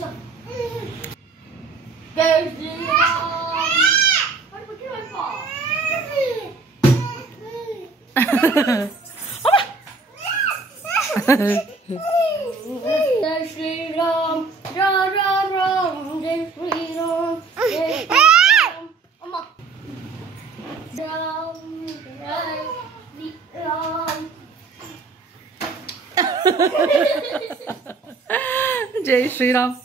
జై శ్రీరామ్ రామ్ రామ్ రామ్ జై శ్రీరామ్ జై శ్రీరామ్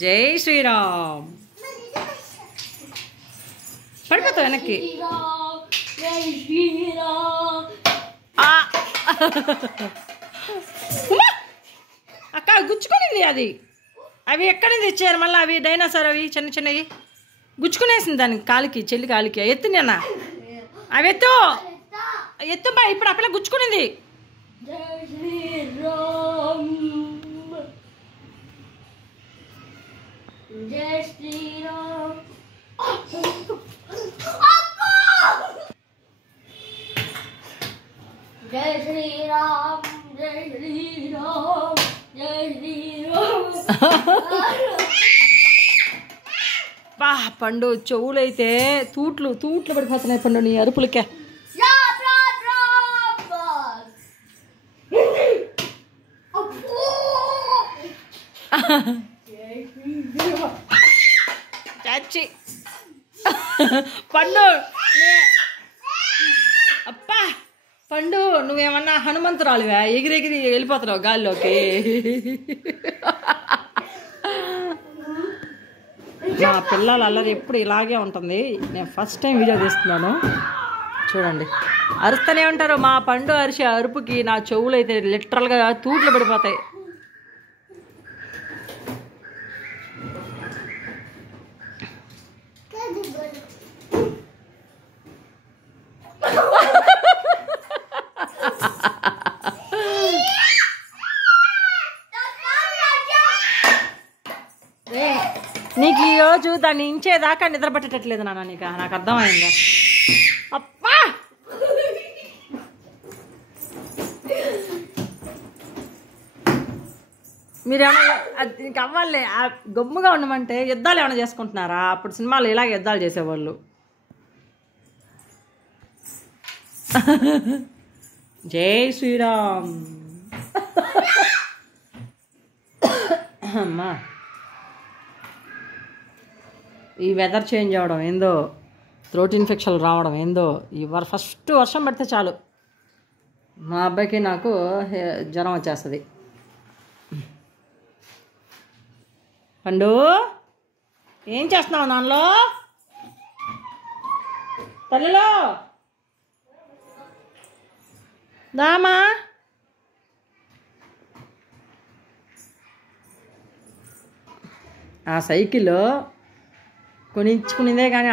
జై శ్రీరామ్ పడిపోతావు వెనక్కి. అక్క గుచ్చుకునింది అది. అవి ఎక్కడి నుంచి ఇచ్చారు మళ్ళీ? అవి డైనోసార్ అవి చిన్న చిన్నవి గుచ్చుకునేసింది దానికి కాలికి, చెల్లి కాలికి. ఎత్తు నిన్న అవి ఎత్తు ఎత్తు బా. ఇప్పుడు అప్పుడే గుచ్చుకునింది. జై శ్రీరామ్ జై శ్రీరామ్ జై శ్రీరామ్ జై శ్రీరామ్ జై శ్రీరామ్. బా పండు చెవులైతే తూట్లు తూట్లు పడిపోతున్నాయి పండు నీ అరుపులకే. చాచి పండు అప్పా పండు నువ్వేమన్నా హనుమంతురాలువా? ఎగిరెగిరి వెళ్ళిపోతున్నావు గాల్లోకి. మా పిల్లల అల్లరి ఎప్పుడు ఇలాగే ఉంటుంది. నేను ఫస్ట్ టైం వీడియో తీస్తున్నాను చూడండి. అరుస్తూనే ఉంటారు. మా పండు అరిసే అరుపుకి నా చెవులు అయితే లిటరల్గా తూట్లు పడిపోతాయి. నీకు ఈరోజు దాన్ని ఇంచేదాకా నిద్ర పట్టేటట్లేదు నాన్న. నాకు అర్థమైందా? అప్పా మీరేమన్నా దీనికి అవ్వాలి గమ్ముగా ఉండమంటే యుద్ధాలు ఏమైనా చేసుకుంటున్నారా? అప్పుడు సినిమాలు ఇలాగ యుద్ధాలు చేసేవాళ్ళు. జై శ్రీరామ్. అమ్మా ఈ వెదర్ చేంజ్ అవ్వడం ఏందో, థ్రోట్ ఇన్ఫెక్షన్ రావడం ఏందో. ఈ ఫస్ట్ వర్షం పడితే చాలు మా అబ్బాయికి నాకు జ్వరం వచ్చేస్తుంది. పండు ఏం చేస్తున్నావు నాన్నలో? తల్లిలో దామా ఆ సైకిల్ కొనిచ్చుకునేదే కానీ